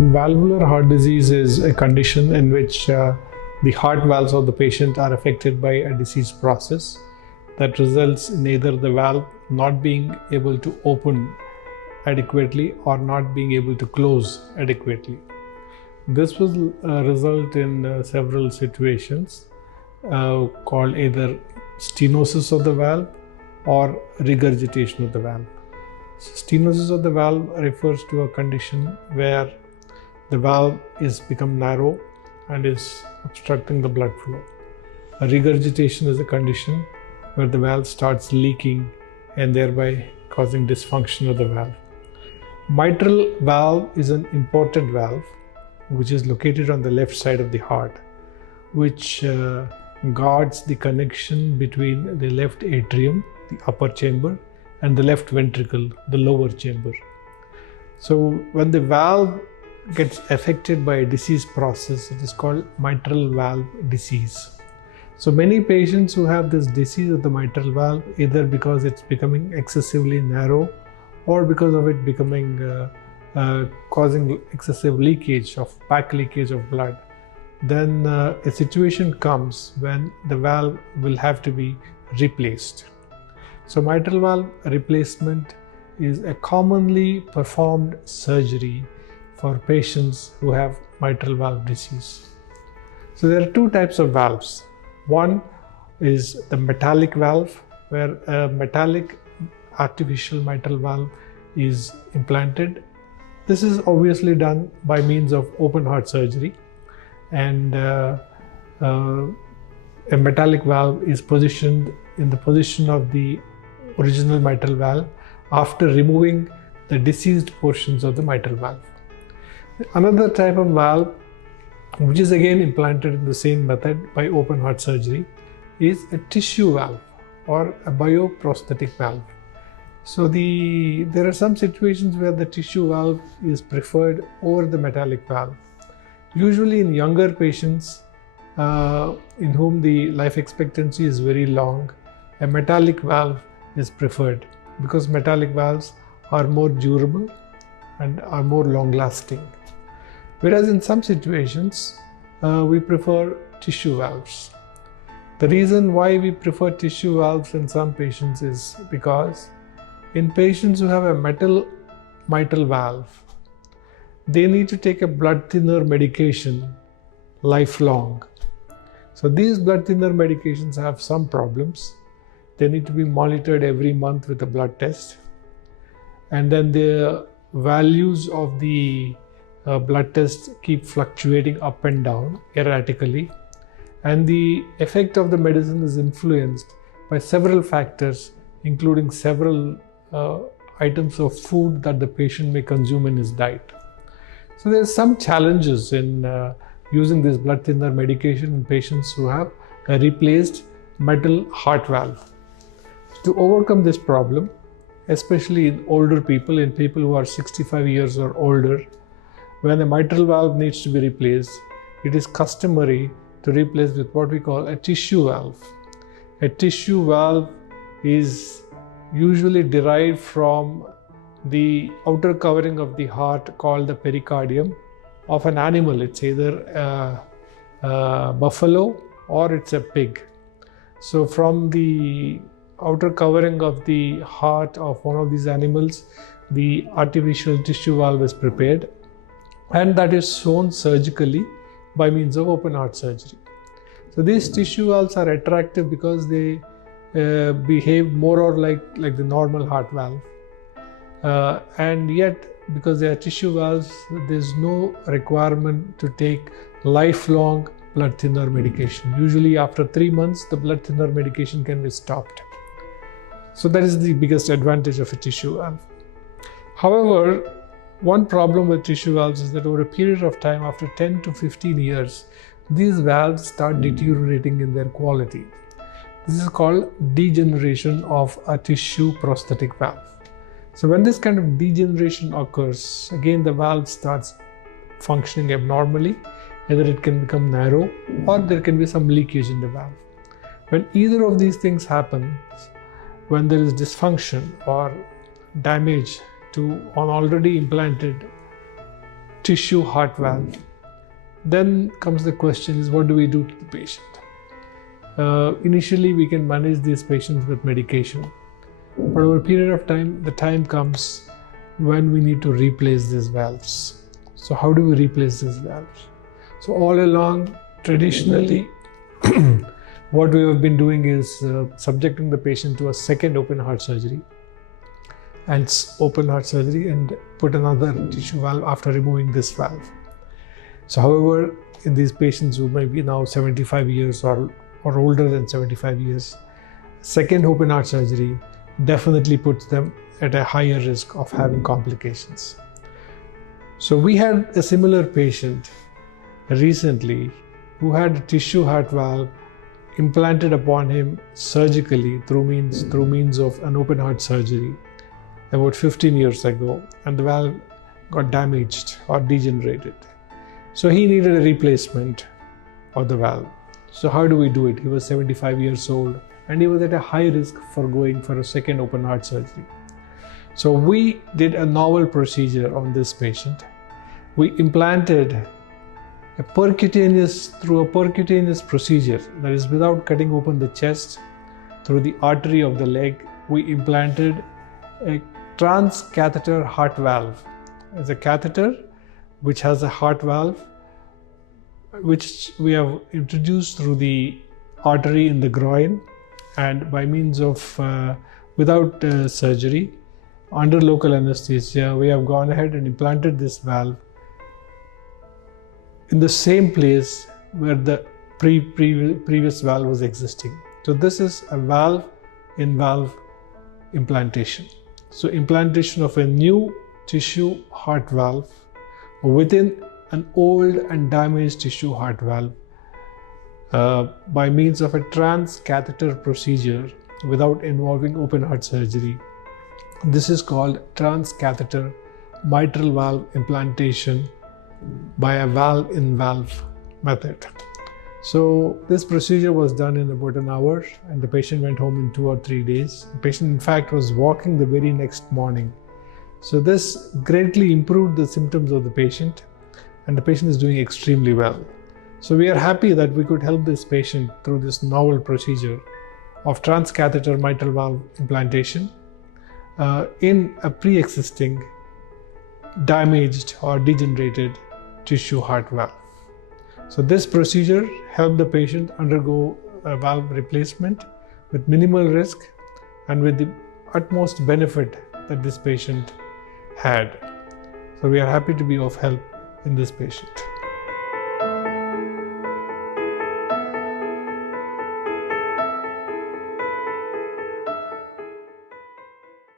Valvular heart disease is a condition in which the heart valves of the patient are affected by a disease process that results in either the valve not being able to open adequately or not being able to close adequately. This will result in several situations called either stenosis of the valve or regurgitation of the valve. So stenosis of the valve refers to a condition where the valve is become narrow and is obstructing the blood flow. A regurgitation is a condition where the valve starts leaking and thereby causing dysfunction of the valve. Mitral valve is an important valve which is located on the left side of the heart, which guards the connection between the left atrium, the upper chamber, and the left ventricle, the lower chamber. So when the valve gets affected by a disease process, it is called mitral valve disease. So many patients who have this disease of the mitral valve, either because it's becoming excessively narrow or because of it becoming causing excessive leakage of back leakage of blood, then a situation comes when the valve will have to be replaced. So mitral valve replacement is a commonly performed surgery for patients who have mitral valve disease. So there are two types of valves. One is the metallic valve, where a metallic artificial mitral valve is implanted. This is obviously done by means of open heart surgery, and a metallic valve is positioned in the position of the original mitral valve after removing the diseased portions of the mitral valve. Another type of valve, which is again implanted in the same method by open heart surgery, is a tissue valve or a bioprosthetic valve. So there are some situations where the tissue valve is preferred over the metallic valve. Usually in younger patients in whom the life expectancy is very long, a metallic valve is preferred because metallic valves are more durable and are more long lasting. Whereas in some situations, we prefer tissue valves. The reason why we prefer tissue valves in some patients is because in patients who have a mitral valve, they need to take a blood thinner medication lifelong. So these blood thinner medications have some problems. They need to be monitored every month with a blood test. And then the values of the blood tests keep fluctuating up and down erratically, and the effect of the medicine is influenced by several factors, including several items of food that the patient may consume in his diet. So there are some challenges in using this blood thinner medication in patients who have a replaced mitral heart valve. To overcome this problem, especially in older people, in people who are 65 years or older, when a mitral valve needs to be replaced, it is customary to replace with what we call a tissue valve. A tissue valve is usually derived from the outer covering of the heart called the pericardium of an animal. It's either a buffalo or it's a pig. So from the outer covering of the heart of one of these animals, the artificial tissue valve is prepared, and that is sewn surgically by means of open heart surgery. So these tissue valves are attractive because they behave more or like the normal heart valve, and yet because they are tissue valves, there is no requirement to take lifelong blood thinner medication. Usually after 3 months, the blood thinner medication can be stopped. So that is the biggest advantage of a tissue valve. However, one problem with tissue valves is that over a period of time, after 10 to 15 years, these valves start deteriorating in their quality. This is called degeneration of a tissue prosthetic valve. So when this kind of degeneration occurs, again the valve starts functioning abnormally. Either it can become narrow or there can be some leakage in the valve. When either of these things happens, when there is dysfunction or damage to an already implanted tissue heart valve. Then comes the question is, what do we do to the patient? Initially, we can manage these patients with medication, but over a period of time, the time comes when we need to replace these valves. So how do we replace these valves? So all along, traditionally, what we have been doing is subjecting the patient to a second open heart surgery and put another tissue valve after removing this valve. So however, in these patients who may be now 75 years or older than 75 years, second open heart surgery definitely puts them at a higher risk of having complications. So we had a similar patient recently who had a tissue heart valve implanted upon him surgically through means of an open heart surgery about 15 years ago, and the valve got damaged or degenerated. So he needed a replacement of the valve. So how do we do it? He was 75 years old and he was at a high risk for going for a second open heart surgery. So we did a novel procedure on this patient. We implanted through a percutaneous procedure, that is without cutting open the chest, through the artery of the leg, we implanted a transcatheter heart valve. It's a catheter which has a heart valve, which we have introduced through the artery in the groin, and by means of without surgery, under local anesthesia, we have gone ahead and implanted this valve in the same place where the previous valve was existing. So this is a valve-in-valve implantation. So implantation of a new tissue heart valve within an old and damaged tissue heart valve by means of a transcatheter procedure without involving open heart surgery. This is called transcatheter mitral valve implantation by a valve-in-valve method. So this procedure was done in about an hour and the patient went home in 2 or 3 days. The patient in fact was walking the very next morning. So this greatly improved the symptoms of the patient and the patient is doing extremely well. So we are happy that we could help this patient through this novel procedure of transcatheter mitral valve implantation in a pre-existing damaged or degenerated tissue heart valve. So this procedure helped the patient undergo a valve replacement with minimal risk and with the utmost benefit that this patient had. So we are happy to be of help in this patient.